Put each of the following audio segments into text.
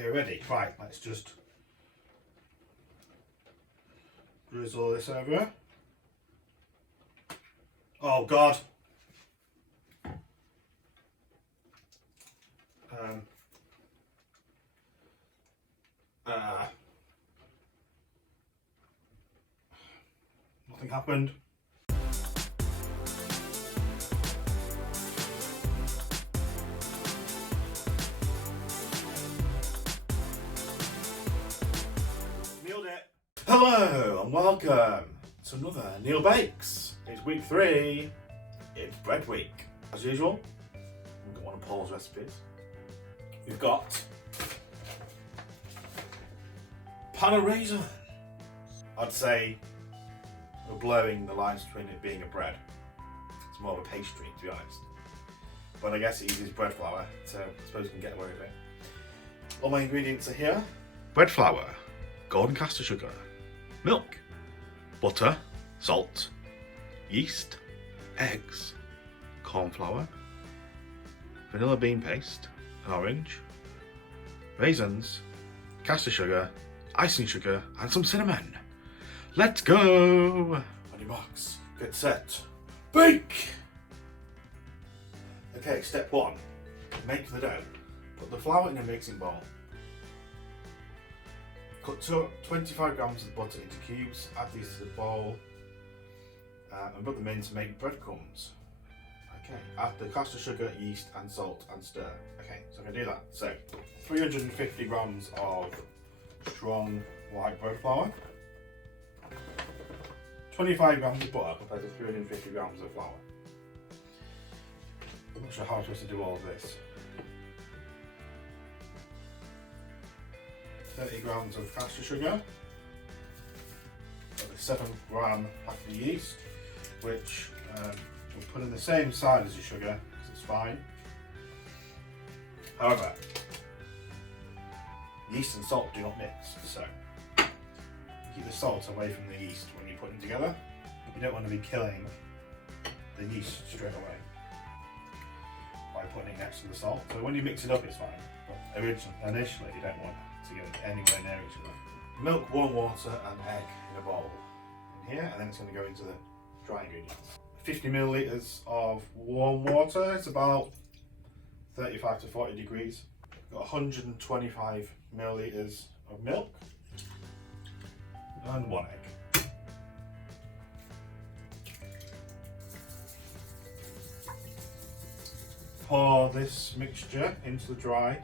Okay, we're ready. Right, let's just drizzle this over. Oh God. Nothing happened. Nailed it. Hello and welcome to another Neil Bakes. It's week 3. It's bread week. As usual, we've got one of Paul's recipes. We've got pan of raisin. I'd say we're blurring the lines between it being a bread. It's more of a pastry, to be honest. But I guess it uses bread flour, so I suppose you can get away with it. All my ingredients are here. Bread flour, golden caster sugar, milk, butter, salt, yeast, eggs, corn flour, vanilla bean paste, an orange, raisins, caster sugar, icing sugar, and some cinnamon. Let's go! On your marks, get set, bake! Okay, step 1. Make the dough. Put the flour in a mixing bowl. Cut 25 grams of butter into cubes, add these to the bowl, and rub them in to make breadcrumbs. Okay, add the caster sugar, yeast, and salt, and stir. Okay, so I'm going to do that. So, 350 grams of strong white bread flour, 25 grams of butter compared to 350 grams of flour. I'm not sure how I'm supposed to do all of this. 30 grams of caster sugar, 7 gram packet of yeast, which we'll put in the same side as the sugar because it's fine. However, yeast and salt do not mix, so keep the salt away from the yeast when you put them together. You don't want to be killing the yeast straight away by putting it next to the salt. So when you mix it up, it's fine, but initially you don't want to get anywhere near each other. Milk, warm water, and egg in a bowl in here, and then it's going to go into the dry ingredients. 50 millilitres of warm water. It's about 35 to 40 degrees. Got 125 millilitres of milk and 1 egg. Pour this mixture into the dry.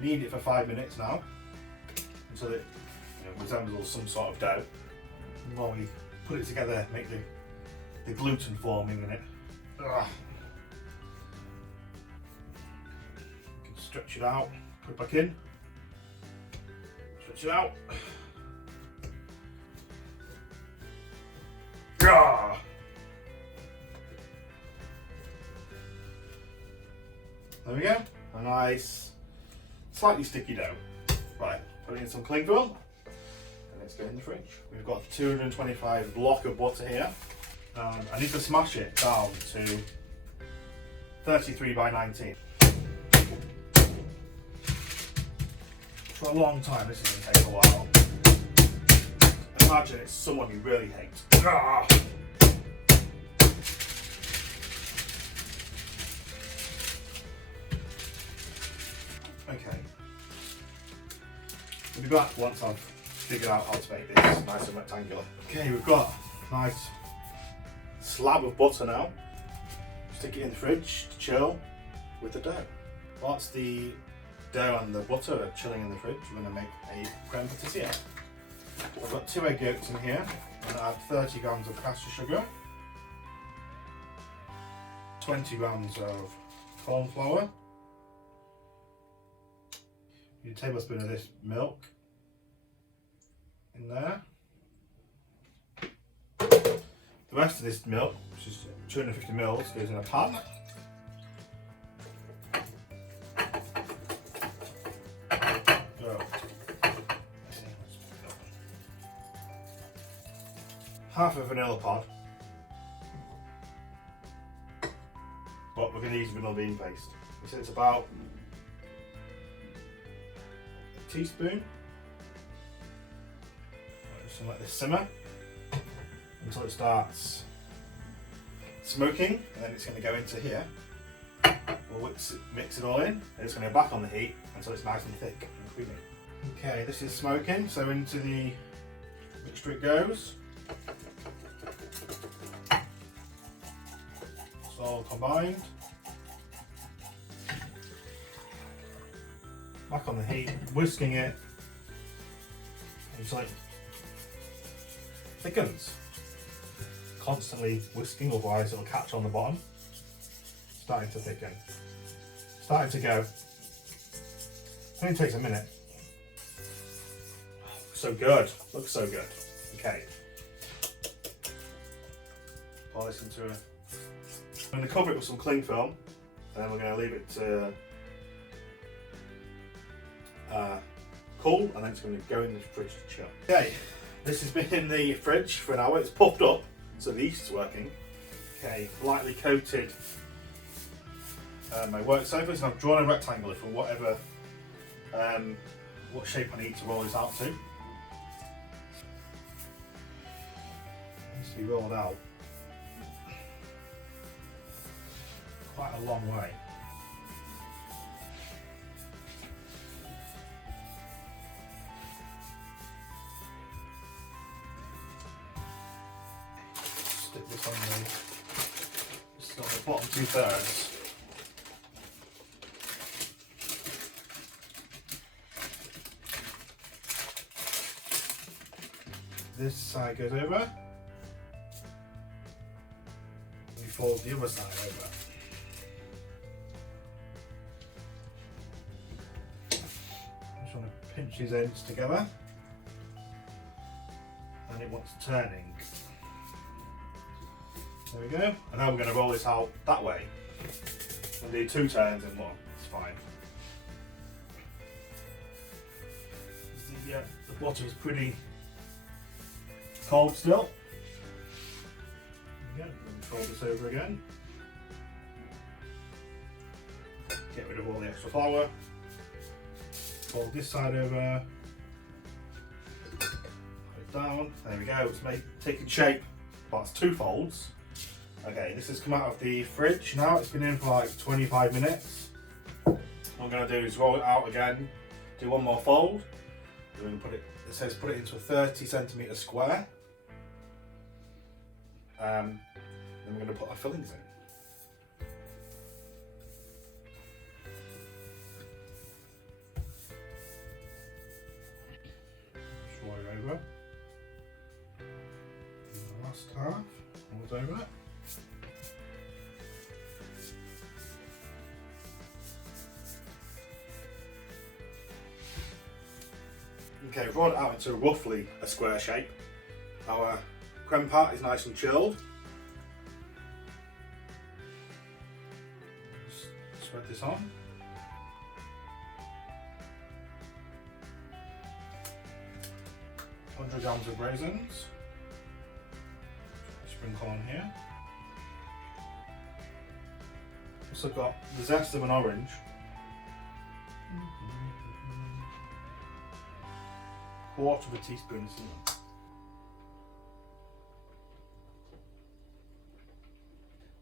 Knead it for 5 minutes now until it resembles some sort of dough. And while we put it together, make the gluten forming in it. Ugh. You can stretch it out, put it back in, stretch it out. Ugh. There we go, a nice slightly sticky dough. Right, put it in some cling film and let's get in the fridge. We've got 225 block of butter here. I need to smash it down to 33 by 19. For a long time, this is going to take a while. Imagine it's someone you really hate. Ah! Okay. We'll be back once I've figured out how to make this nice and rectangular. Okay, we've got a nice slab of butter now. Stick it in the fridge to chill with the dough. Whilst the dough and the butter are chilling in the fridge, we're going to make a crème pâtissière. I've got 2 egg yolks in here. I'm going to add 30 grams of caster sugar, 20 grams of corn flour, a tablespoon of this milk in there, The rest of this milk, which is 250 mils, goes in a pan. Half a vanilla pod, but we're going to use vanilla bean paste. So it's about a teaspoon. Just let this simmer until it starts smoking, and then it's going to go into here. We'll mix it all in, and it's going to go back on the heat until it's nice and thick and creamy. Okay, this is smoking, so into the mixture it goes. It's all combined. Back on the heat, whisking it until it thickens. Constantly whisking, otherwise it'll catch on the bottom. Starting to thicken. Starting to go. It only takes a minute. So good. Looks so good. Okay. Pour this into a... I'm going to cover it with some cling film, and then we're going to leave it to cool, and then it's going to go in the fridge to chill. Okay, this has been in the fridge for an hour. It's puffed up, so the yeast is working. Okay, lightly coated my work surface, and I've drawn a rectangle for whatever, what shape I need to roll this out to. It needs to be rolled out quite a long way. Stick this on the bottom 2/3. This side goes over. We fold the other side over. Just want to pinch these ends together, and it wants turning. There we go. And now we're going to roll this out that way. We'll do 2 turns in one. It's fine. The bottom is pretty cold still. There we go. Fold this over again. Get rid of all the extra flour. Fold this side over. Put it down. There we go. It's taking shape. Well, it's 2 folds. Okay, this has come out of the fridge now. It's been in for like 25 minutes. What I'm going to do is roll it out again, do 1 more fold. We're going to put it, it says put it into a 30cm square. Then we're going to put our fillings in. Just roll it over. And the last half, roll it over it. Okay, we've rolled it out into roughly a square shape. Our creme part is nice and chilled. Just spread this on. $100 grams of raisins. Sprinkle on here. Also got the zest of an orange. Quarter of a teaspoon of cinnamon.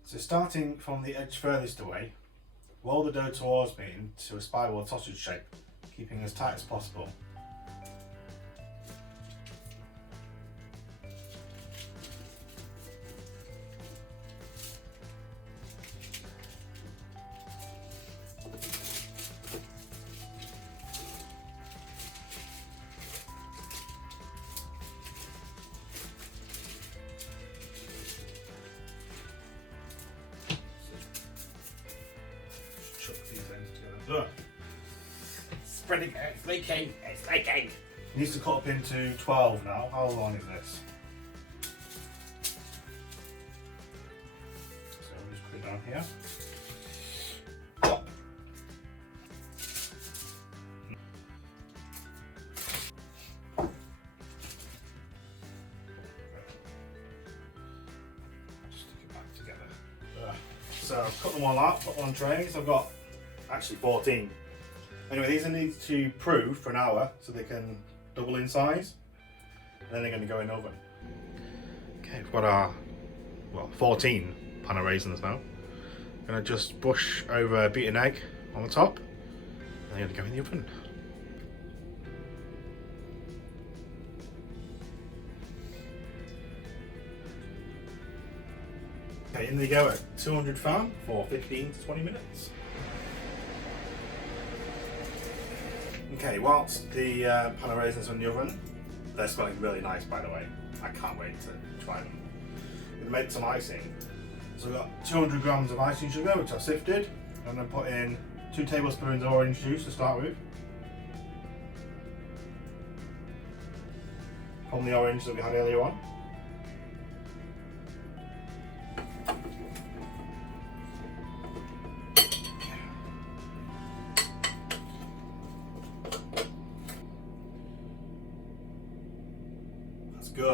So starting from the edge furthest away, roll the dough towards me into a spiral sausage shape, keeping as tight as possible. Look, spreading out, it's leaking, it's leaking. It needs to cut up into 12 now. How long is this? down here. So I've cut them all out, put them on trays. I've got actually 14. Anyway, these I need to proof for an hour so they can double in size. And then they're going to go in the oven. Okay, we've got our 14 pan of raisins now. I'm going to just brush over a beaten egg on the top. And they're going to go in the oven. Okay, in they go at 200 fan for 15 to 20 minutes. Okay, whilst the pan of raisins are in the oven, they're smelling really nice, by the way. I can't wait to try them. We've made some icing. So we've got 200 grams of icing sugar, which I've sifted. I'm going to put in 2 tablespoons of orange juice to start with. From the orange that we had earlier on.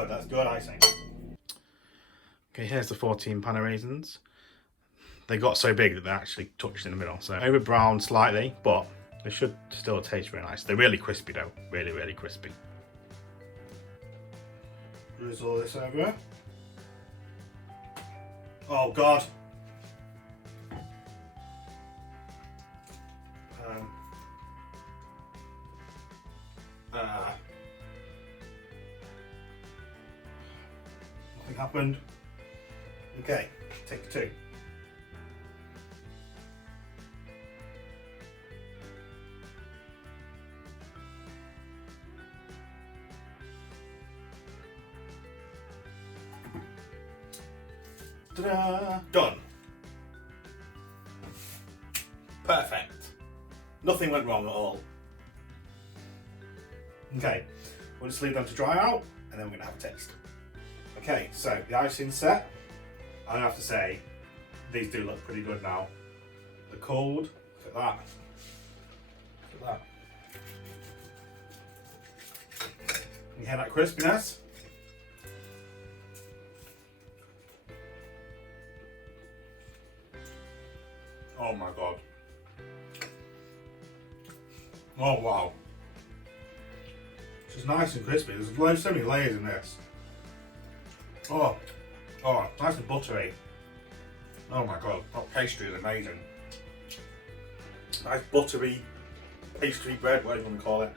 That's good icing. Okay, here's the 14 pan of raisins. They got so big that they actually touched in the middle. So over brown slightly, but they should still taste really nice. They're really crispy though, really, really crispy. Drizzle this over. Oh God. Nothing happened. Okay, take 2. Ta-da! Done. Perfect. Nothing went wrong at all. Okay, we'll just leave them to dry out and then we're going to have a taste. Okay, so the icing's set. I have to say, these do look pretty good now. They're cold. Look at that. Look at that. You hear that crispiness? Oh my God. Oh wow. It's nice and crispy. There's so many layers in this. Oh, nice and buttery. Oh my God, that pastry is amazing. Nice buttery pastry bread, whatever you want to call it.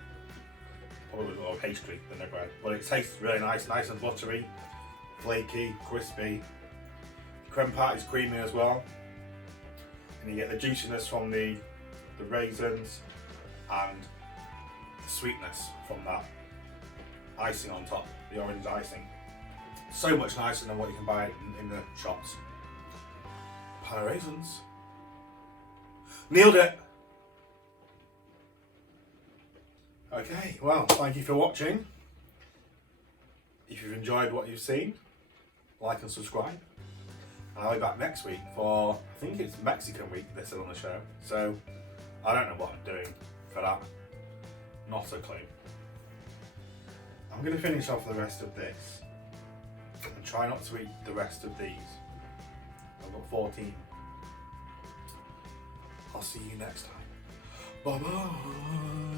Probably more pastry than a bread. But it tastes really nice and buttery, flaky, crispy. The crème part is creamy as well. And you get the juiciness from the raisins and the sweetness from that icing on top, the orange icing. So much nicer than what you can buy in the shops. Pan of raisins. Nailed it! Okay, well, thank you for watching. If you've enjoyed what you've seen, like and subscribe. And I'll be back next week for, I think it's Mexican week this is on the show. So, I don't know what I'm doing for that. Not a clue. I'm going to finish off the rest of this. And try not to eat the rest of these. I've got 14. I'll see you next time. Bye bye.